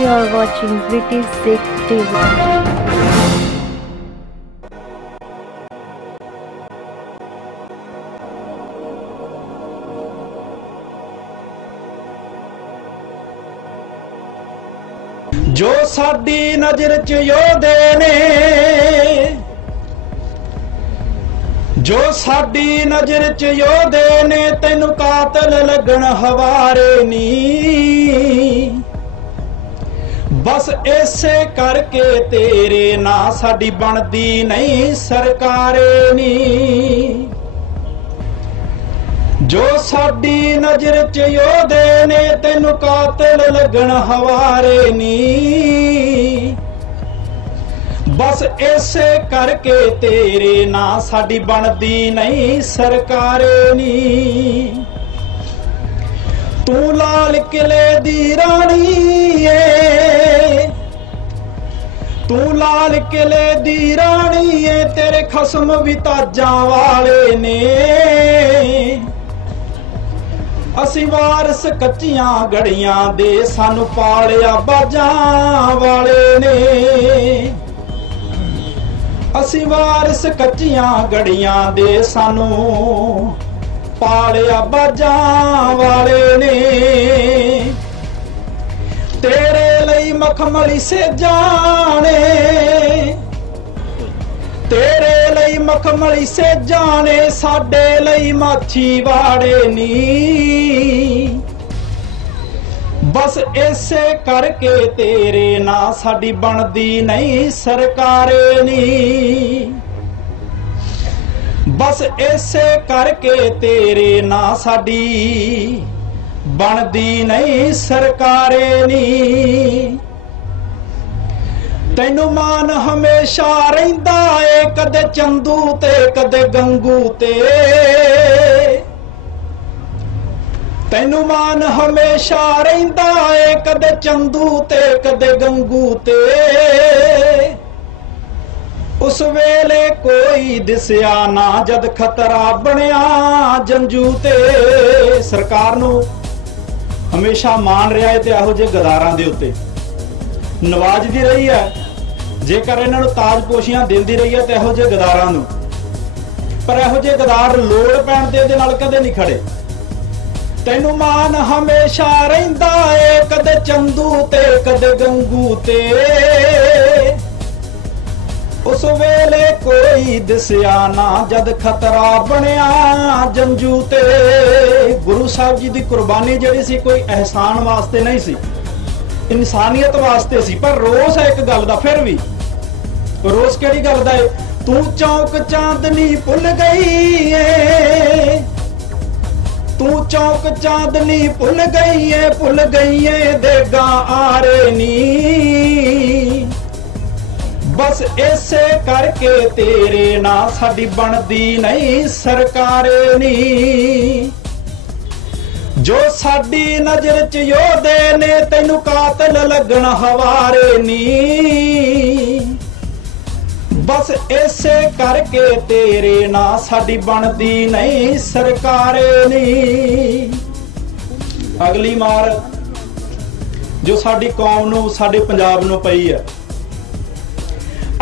You are watching British Sikh TV. ਜੋ ਸਾਡੀ ਨਜ਼ਰ ਚ ਯੋਧੇ ਨੇ, ਜੋ ਸਾਡੀ ਨਜ਼ਰ ਚ ਯੋਧੇ ਨੇ, ਤੈਨੂੰ ਕਾਤਲ ਲੱਗਣ ਹਵਾਰੇ ਨੀ ਬਸ ਐਸੇ ਕਰਕੇ ਤੇਰੇ ਨਾਂ ਸਾਡੀ ਬਣਦੀ ਨਹੀਂ ਸਰਕਾਰੇ ਨੀ। ਜੋ ਸਾਡੀ ਨਜ਼ਰ ਚ ਯੋਧੇ ਨੇ ਤੈਨੂੰ ਕਾਤਲ ਲੱਗਣ ਹਵਾਰੇ ਨੀ। ਬਸ ਐਸੇ ਕਰਕੇ ਤੇਰੇ ਨਾਂ ਸਾਡੀ ਬਣਦੀ ਨਹੀਂ ਸਰਕਾਰੇ ਨੀ। ਤੂੰ ਲਾਲ ਕਿਲੇ ਦੀ ਰਾਣੀ ਏ। ਤੂੰ ਲਾਲ ਕਿਲੇ ਦੀ ਰਾਣੀ ਏ, ਤੇਰੇ ਖਸਮ ਵੀ ਤਾਜਾਂ ਵਾਲੇ ਨੇ। ਅਸੀਂ ਵਾਰਸ ਕੱਚੀਆਂ ਗੜੀਆਂ ਦੇ ਸਾਨੂੰ ਪਾਲਿਆ ਬਾਜਾਂ ਵਾਲੇ ਨੇ। ਅਸੀਂ ਵਾਰਸ ਕੱਚੀਆਂ ਗੜੀਆਂ ਦੇ ਸਾਨੂੰ ਪਾਲਿਆ ਬਾਜਾਂ ਵਾਲੇ ਨੇ। ਤੇਰੇ ਲਈ ਮਖਮਲੀ ਸੇ ਜਾਣੇ। ਤੇਰੇ ਲਈ ਮਖਮਲੀ ਸੇ ਜਾਣੇ, ਸਾਡੇ ਲਈ ਮਾਛੀ ਵਾੜੇ ਨੀ। ਬਸ ਇਸੇ ਕਰਕੇ ਤੇਰੇ ਨਾਂ ਸਾਡੀ ਬਣਦੀ ਨਹੀਂ ਸਰਕਾਰੇ ਨੀ। ਬਸ ਐਸੇ ਕਰਕੇ ਤੇਰੇ ਨਾਂ ਸਾਡੀ ਬਣਦੀ ਨਹੀਂ ਸਰਕਾਰੇ ਨੀ। ਤੈਨੂੰ ਮਾਨ ਹਮੇਸ਼ਾ ਰਹਿੰਦਾ ਏ, ਕਦੇ ਚੰਦੂ ਤੇ, ਕਦੇ ਗੰਗੂ ਤੇ। ਤੈਨੂੰ ਮਾਨ ਹਮੇਸ਼ਾ ਰਹਿੰਦਾ ਏ, ਕਦੇ ਚੰਦੂ ਤੇ, ਕਦੇ ਗੰਗੂ ਤੇ। ਉਸ ਵੇਲੇ ਕੋਈ ਦਿਸਿਆ ਨਾ, ਜਦ ਖਤਰਾ ਬਣਿਆ ਜੰਜੂ ਤੇ। ਸਰਕਾਰ ਨੂੰ ਹਮੇਸ਼ਾ ਮਾਨ ਰਿਹਾ ਏ ਤੇ ਇਹੋ ਜਿਹੇ ਗਦਾਰਾਂ ਦੇ ਉੱਤੇ। ਨਵਾਜਦੀ ਰਹੀ ਹੈ। ਜੇਕਰ ਇਹਨਾਂ ਨੂੰ ਤਾਜਪੋਸ਼ੀਆਂ ਦਿੰਦੀ ਰਹੀ ਹੈ ਤੇ ਇਹੋ ਜਿਹੇ ਗਦਾਰਾਂ ਨੂੰ। ਪਰ ਇਹੋ ਜਿਹੇ ਗਦਾਰ ਲੋੜ ਪੈਣ ਤੇ ਇਹਦੇ ਨਾਲ ਕਦੇ ਨਹੀਂ ਖੜੇ। ਤੈਨੂੰ ਮਾਨ ਹਮੇਸ਼ਾ ਰਹਿੰਦਾ ਏ, ਕਦੇ ਚੰਦੂ ਤੇ, ਕਦੇ ਗੰਗੂ ਤੇ। ਉਸ ਵੇਲੇ ਕੋਈ ਦਿਸਿਆ ਨਾ, ਜਦ ਖਤਰਾ ਬਣਿਆ ਜੰਜੂ ਤੇ। ਗੁਰੂ ਸਾਹਿਬ ਜੀ ਦੀ ਕੁਰਬਾਨੀ ਜਿਹੜੀ ਸੀ, ਕੋਈ ਅਹਿਸਾਨ ਵਾਸਤੇ ਨਹੀਂ ਸੀ, ਇਨਸਾਨੀਅਤ ਵਾਸਤੇ ਸੀ, ਪਰ ਰੋਸ ਹੈ ਇੱਕ ਗੱਲ ਦਾ, ਫਿਰ ਵੀ। ਰੋਸ ਕਿਹੜੀ ਗੱਲ ਦਾ ਏ? ਤੂੰ ਚੌਕ ਚਾਂਦਨੀ ਭੁੱਲ ਗਈ ਏ। ਤੂੰ ਚੌਕ ਚਾਂਦਨੀ ਭੁੱਲ ਗਈ ਏ, ਭੁੱਲ ਗਈ ਏ, ਦੇਗਾ ਆਰੇ ਨੀ। ਬਸ ਇਸੇ ਕਰਕੇ ਤੇਰੇ ਨਾਂ ਸਾਡੀ ਬਣਦੀ ਨਹੀਂ, ਸਰਕਾਰੇ ਨੀ ਜੋ ਸਾਡੀ ਨਜ਼ਰ ਚ ਯੋਧੇ ਨੇ, ਤੈਨੂੰ ਕਾਤਲ ਲੱਗਣ ਹਵਾਰੇ ਨੀ ਬਸ ਇਸੇ ਕਰਕੇ ਤੇਰੇ ਨਾਂ ਸਾਡੀ ਬਣਦੀ ਨਹੀਂ, ਸਰਕਾਰੇ ਨੀ ਅਗਲੀ ਮਾਰ ਜੋ ਸਾਡੀ ਕੌਮ ਨੂੰ, ਸਾਡੇ ਪੰਜਾਬ ਨੂੰ ਪਈ ਹੈ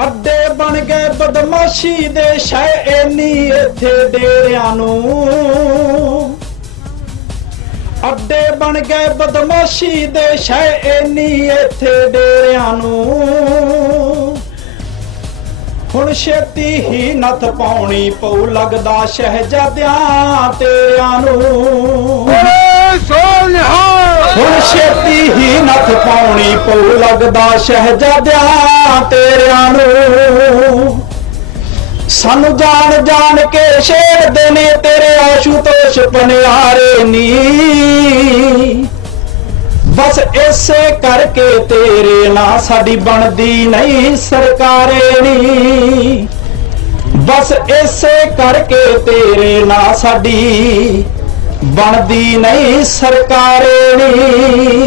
ਅੱਡੇ ਬਣ ਗਏ ਬਦਮਾਸ਼ੀ ਦੇ ਸ਼ੈ ਐਨੀ ਇੱਥੇ ਡੇਰਿਆਂ ਨੂੰ। ਅੱਡੇ ਬਣ ਗਏ ਬਦਮਾਸ਼ੀ ਦੇ ਸ਼ੈ ਐਨੀ ਇੱਥੇ ਡੇਰਿਆਂ ਨੂੰ। ਹੁਣ ਛੇਤੀ ਹੀ ਨੱਥ ਪਾਉਣੀ ਪਊ ਲੱਗਦਾ ਸ਼ਹਿਜ਼ਾਦਿਆਂ ਤੇਰਿਆਂ ਨੂੰ। ਹੁਣ ਛੇਤੀ ਹੀ ਨੱਥ ਪਾਉਣੀ ਪਊ ਲੱਗਦਾ ਸ਼ਹਿਜ਼ਾਦਿਆਂ ਤੇਰਿਆਂ ਨੂੰ ਸਾਨੂੰ ਜਾਣ ਜਾਣ ਕੇ ਛੇੜਦੇ ਨੇ ਤੇਰੇ ਆਸ਼ੂਤੋਸ਼ ਪਨਿਆਰੇ ਨੀ। ਬਸ ਇਸੇ ਕਰਕੇ ਤੇਰੇ ਨਾਂ ਸਾਡੀ ਬਣਦੀ ਨਹੀਂ ਸਰਕਾਰੇ ਨੀ। ਬਸ ਇਸੇ ਕਰਕੇ ਤੇਰੇ ਨਾਂ ਸਾਡੀ ਬਣਦੀ ਨਹੀਂ ਸਰਕਾਰੇ ਨੀ।